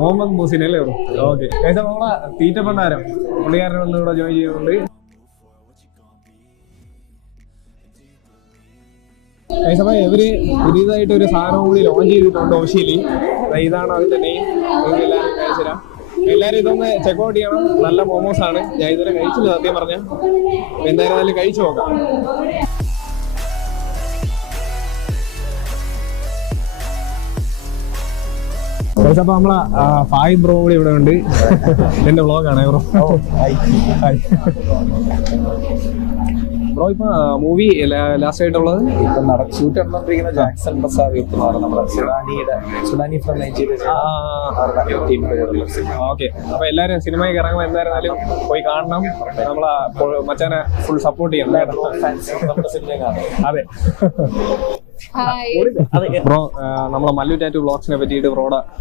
മുഹമ്മദ് മുസിൻ അല്ലേ bro? Okay. നമ്മളെ തീറ്റ പണ്ടാരം പുള്ളിക്കാരൻ വന്ന് ഇവിടെ ജോയിൻ ചെയ്യുന്നുണ്ട്. ഇവര് പുതിയതായിട്ട് ഒരു സാധനം കൂടി ലോഞ്ച് ചെയ്തിട്ടുണ്ട് ഓഷ്യലി. ഇതാണ് അതിന്റെ നെയിം. എല്ലാവരും കഴിച്ചുതരാം. എല്ലാവരും ഇതൊന്ന് ചെക്കൗട്ട് ചെയ്യണം. നല്ല മോമോസ് ആണ്. ഞാൻ ഇതുവരെ കഴിച്ചില്ല സത്യം പറഞ്ഞ. എന്തായാലും കഴിച്ചു നോക്കാം. അപ്പൊ നമ്മളെ ഫായ് ബ്രോ കൂടി ഇവിടെ ഉണ്ട്. എന്റെ വ്ളോഗാണ് ബ്രോ. ബ്രോ ഇപ്പൊ മൂവി ലാസ്റ്റ് ആയിട്ടുള്ളത് ഇപ്പൊ ഷൂട്ട് നടന്നുകൊണ്ടിരിക്കുന്ന ജാക്സൺ ബസാർ നമ്മുടെ സുഡാനി ഫ്രം നൈജീരിയ. ഓക്കെ. അപ്പൊ എല്ലാരും സിനിമയ്ക്ക് ഇറങ്ങുമ്പോൾ എന്തായിരുന്നാലും പോയി കാണണം. നമ്മളെ മച്ചാനെ ഫുൾ സപ്പോർട്ട് ചെയ്യണം. അതെ ബ്രോ. നമ്മളെ മല്ലു ടാറ്റു വ്ളോഗ്സിനെ പറ്റിയിട്ട് ബ്രോയുടെ